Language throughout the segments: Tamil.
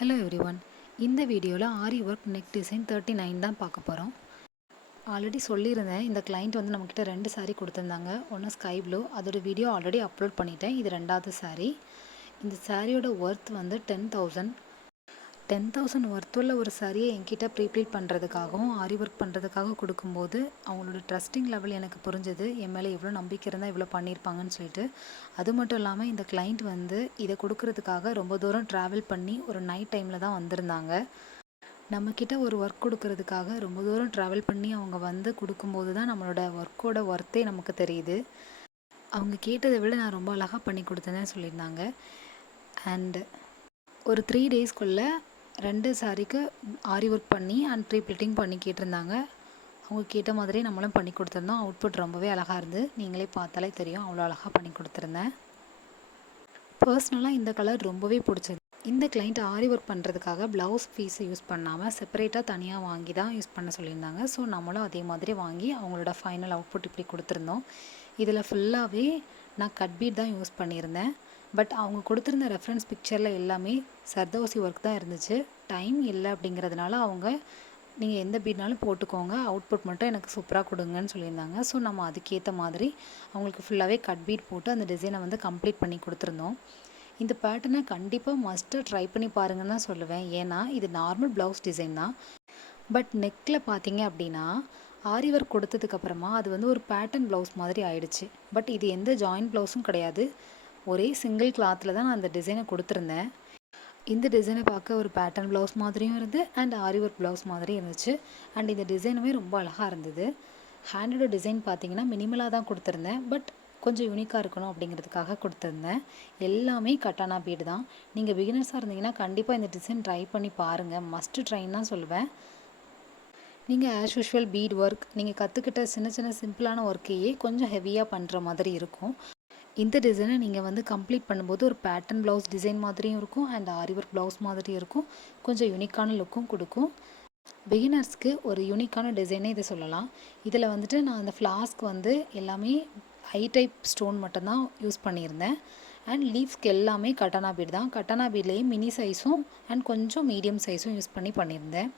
Hello everyone. இந்த வீடியோவில் ஆரி ஒர்க் நெக் டிசைன் 39 தான் பார்க்க போகிறோம். ஆல்ரெடி சொல்லியிருந்தேன், இந்த கிளைண்ட் வந்து நம்மக்கிட்ட 2 saree கொடுத்துருந்தாங்க. ஒன்று ஸ்கை ப்ளூ, அதோட வீடியோ ஆல்ரெடி அப்லோட் பண்ணிட்டேன். இது 2வது saree. இந்த சாரியோட ஒர்த் வந்து 10,000 ஒர்த்துள்ள ஒரு சாரியை என்கிட்ட ப்ரீப்ளீட் பண்ணுறதுக்காகவும் ஆரி ஒர்க் பண்ணுறதுக்காக கொடுக்கும்போது அவங்களோட ட்ரஸ்டிங் லெவல் எனக்கு புரிஞ்சுது. என் மேலே எவ்வளோ நம்பிக்கை இருந்தால் இவ்வளோ பண்ணியிருப்பாங்கன்னு சொல்லிட்டு. அது மட்டும் இல்லாமல் இந்த கிளைண்ட் வந்து இதை கொடுக்கறதுக்காக ரொம்ப தூரம் ட்ராவல் பண்ணி ஒரு நைட் டைமில் தான் வந்திருந்தாங்க. நம்மக்கிட்ட ஒரு ஒர்க் கொடுக்கறதுக்காக ரொம்ப தூரம் ட்ராவல் பண்ணி அவங்க வந்து கொடுக்கும்போது தான் நம்மளோட ஒர்க்கோட ஒர்த்தே நமக்கு தெரியுது. அவங்க கேட்டதை விட நான் ரொம்ப அழகாக பண்ணி கொடுத்தேன்னு சொல்லியிருந்தாங்க. அண்டு ஒரு 3 டேஸ்க்குள்ளே 2 சாரீக்கு ஆரி ஒர்க் பண்ணி அண்ட் ப்ரீப்ளிட்டிங் பண்ணி கேட்டிருந்தாங்க. அவங்க கேட்ட மாதிரி நம்மளும் பண்ணி கொடுத்துருந்தோம். அவுட்புட் ரொம்பவே அழகாக இருந்து, நீங்களே பார்த்தாலே தெரியும் அவ்வளோ அழகாக பண்ணி கொடுத்துருந்தேன். பர்சனலாக இந்த கலர் ரொம்பவே பிடிச்சது. இந்த கிளைண்ட் ஆரி ஒர்க் பண்ணுறதுக்காக ப்ளவுஸ் பீஸை யூஸ் பண்ணாமல் செப்பரேட்டாக தனியாக வாங்கி தான் யூஸ் பண்ண சொல்லியிருந்தாங்க. ஸோ நம்மளும் அதே மாதிரி வாங்கி அவங்களோட ஃபைனல் அவுட்புட் இப்படி கொடுத்துருந்தோம். இதில் ஃபுல்லாகவே நான் கட் பீட் தான் யூஸ் பண்ணியிருந்தேன். பட் அவங்க கொடுத்துருந்த ரெஃபரன்ஸ் பிக்சரில் எல்லாமே சர்தோசி ஒர்க் தான் இருந்துச்சு. டைம் இல்லை அப்படிங்கிறதுனால அவங்க நீங்கள் எந்த பீட்னாலும் போட்டுக்கோங்க, அவுட்புட் மட்டும் எனக்கு சூப்பராக கொடுங்கன்னு சொல்லியிருந்தாங்க. ஸோ நம்ம அதுக்கேற்ற மாதிரி அவங்களுக்கு ஃபுல்லாகவே கட் பீட் போட்டு அந்த டிசைனை வந்து கம்ப்ளீட் பண்ணி கொடுத்துருந்தோம். இந்த பேட்டர்னை கண்டிப்பாக மஸ்ட்டாக ட்ரை பண்ணி பாருங்கன்னு தான் சொல்லுவேன். ஏன்னா இது நார்மல் ப்ளவுஸ் டிசைன் தான். பட் நெக்கில் பார்த்தீங்க அப்படின்னா ஆரி ஒர்க் கொடுத்ததுக்கப்புறமா அது வந்து ஒரு பேட்டர்ன் ப்ளவுஸ் மாதிரி ஆயிடுச்சு. பட் இது எந்த ஜாயின்ட் ப்ளவுஸும் கிடையாது. ஒரே சிங்கிள் கிளாத்தில் தான் நான் அந்த டிசைனை கொடுத்துருந்தேன். இந்த டிசைனை பார்க்க ஒரு பேட்டர்ன் ப்ளவுஸ் மாதிரியும் இருந்து அண்ட் ஆரி ஒர்க் ப்ளவுஸ் மாதிரியும் இருந்துச்சு. அண்ட் இந்த டிசைனுமே ரொம்ப அழகாக இருந்தது. ஹேண்டோட டிசைன் பார்த்தீங்கன்னா மினிமலாக தான் கொடுத்துருந்தேன். பட் கொஞ்சம் யூனிக்காக இருக்கணும் அப்படிங்கிறதுக்காக கொடுத்துருந்தேன். எல்லாமே கட்டானா பீடு தான். நீங்கள் பிகினர்ஸாக இருந்தீங்கன்னா கண்டிப்பாக இந்த டிசைன் ட்ரை பண்ணி பாருங்கள். மஸ்ட்டு ட்ரைன்னு தான் சொல்லுவேன். நீங்கள் ஆஸ் யூஷுவல் பீட் ஒர்க் நீங்கள் கற்றுக்கிட்ட சின்ன சின்ன சிம்பிளான ஒர்க்கையே கொஞ்சம் ஹெவியாக பண்ணுற மாதிரி இருக்கும். இந்த டிசைனை நீங்கள் வந்து கம்ப்ளீட் பண்ணும்போது ஒரு பேட்டர்ன் ப்ளவுஸ் டிசைன் மாதிரியும் இருக்கும் அண்ட் ஆரி ஒர்க் ப்ளவுஸ் மாதிரியும் இருக்கும். கொஞ்சம் யூனிக்கான லுக்கும் கொடுக்கும். பிகினர்ஸ்க்கு ஒரு யூனிக்கான டிசைனே இதை சொல்லலாம். இதில் வந்துட்டு நான் அந்த ஃப்ளாஸ்க்கு வந்து எல்லாமே ஐ டைப் ஸ்டோன் மட்டும்தான் யூஸ் பண்ணியிருந்தேன். அண்ட் லீஃப்ஸ்க்கு எல்லாமே கட்டானா பீட் தான். கட்டானா பீட்லேயே மினி சைஸும் அண்ட் கொஞ்சம் மீடியம் சைஸும் யூஸ் பண்ணி பண்ணியிருந்தேன்.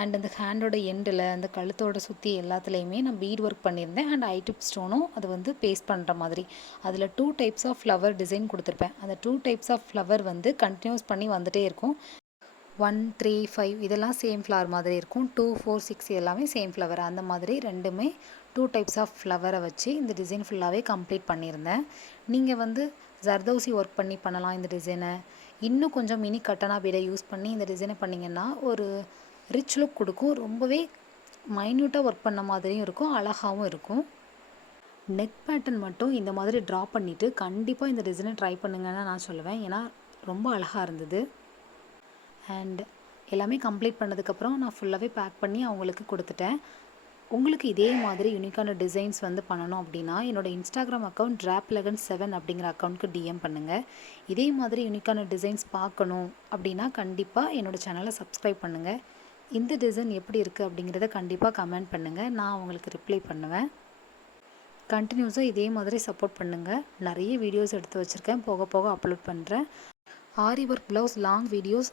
அண்ட் அந்த ஹேண்டோட எண்டில் அந்த கழுத்தோட சுற்றி எல்லாத்துலேயுமே நான் பீட் ஒர்க் பண்ணியிருந்தேன். அண்ட் ஐ டிப் ஸ்டோனும் அது வந்து பேஸ்ட் பண்ணுற மாதிரி அதில் 2 டைப்ஸ் ஆஃப் ஃப்ளவர் டிசைன் கொடுத்துருப்பேன். அந்த 2 டைப்ஸ் ஆஃப் ஃப்ளவர் வந்து கண்டினியூஸ் பண்ணி வந்துகிட்டே இருக்கும். 1, 3, 5 இதெல்லாம் சேம் ஃப்ளவர் மாதிரி இருக்கும். 2, 4, 6 எல்லாமே சேம் ஃப்ளவர். அந்த மாதிரி ரெண்டுமே 2 டைப்ஸ் ஆஃப் ஃப்ளவரை வச்சு இந்த டிசைன் ஃபுல்லாகவே கம்ப்ளீட் பண்ணியிருந்தேன். நீங்கள் வந்து ஜர்தோசி ஒர்க் பண்ணி பண்ணலாம் இந்த டிசைனை. இன்னும் கொஞ்சம் மினி கட்டனா பீடை யூஸ் பண்ணி இந்த டிசைனை பண்ணிங்கன்னா ஒரு ரிச் லுக் கொடுக்கும். ரொம்பவே மைன்யூட்டாக ஒர்க் பண்ண மாதிரியும் இருக்கும், அழகாகவும் இருக்கும். நெக் பேட்டர்ன் மட்டும் இந்த மாதிரி ட்ரா பண்ணிவிட்டு கண்டிப்பாக இந்த டிசைனை ட்ரை பண்ணுங்கன்னு நான் சொல்லுவேன். ஏன்னா ரொம்ப அழகாக இருந்தது. அண்ட் எல்லாமே கம்ப்ளீட் பண்ணதுக்கப்புறம் நான் ஃபுல்லாகவே பேக் பண்ணி அவங்களுக்கு கொடுத்துட்டேன். உங்களுக்கு இதே மாதிரி யூனிக்கான டிசைன்ஸ் வந்து பண்ணணும் அப்படின்னா என்னோடய இன்ஸ்டாகிராம் அக்கௌண்ட் draplegan7 அப்படிங்கிற அக்கௌண்ட்டுக்கு DM பண்ணுங்கள். இதே மாதிரி யூனிக்கான டிசைன்ஸ் பார்க்கணும் அப்படின்னா கண்டிப்பாக என்னோடய சேனலை சப்ஸ்கிரைப் பண்ணுங்கள். இந்த டிசைன் எப்படி இருக்குது அப்படிங்கிறத கண்டிப்பாக கமெண்ட் பண்ணுங்கள். நான் உங்களுக்கு ரிப்ளை பண்ணுவேன். கண்டினியூஸாக இதே மாதிரி சப்போர்ட் பண்ணுங்கள். நிறைய வீடியோஸ் எடுத்து வச்சுருக்கேன், போக போக அப்லோட் பண்ணுறேன். ஆரி ஒர்க் ப்ளவுஸ் லாங் வீடியோஸ்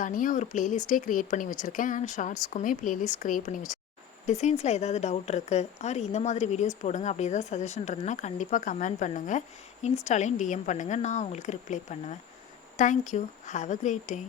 தனியாக ஒரு ப்ளேலிஸ்ட்டே க்ரியேட் பண்ணி வச்சுருக்கேன். அண்ட் ஷார்ட்ஸ்க்குமே ப்ளேலிஸ்ட் க்ரியேட் பண்ணி வச்சுருக்கேன். டிசைன்ஸில் ஏதாவது டவுட் இருக்குது ஆர் இந்த மாதிரி வீடியோஸ் போடுங்க அப்படி ஏதாவது சஜஷன் இருந்ததுன்னா கண்டிப்பாக கமெண்ட் பண்ணுங்கள். இன்ஸ்டாலையும் DM பண்ணுங்கள், நான் உங்களுக்கு ரிப்ளை பண்ணுவேன். Thank you. Have a great day.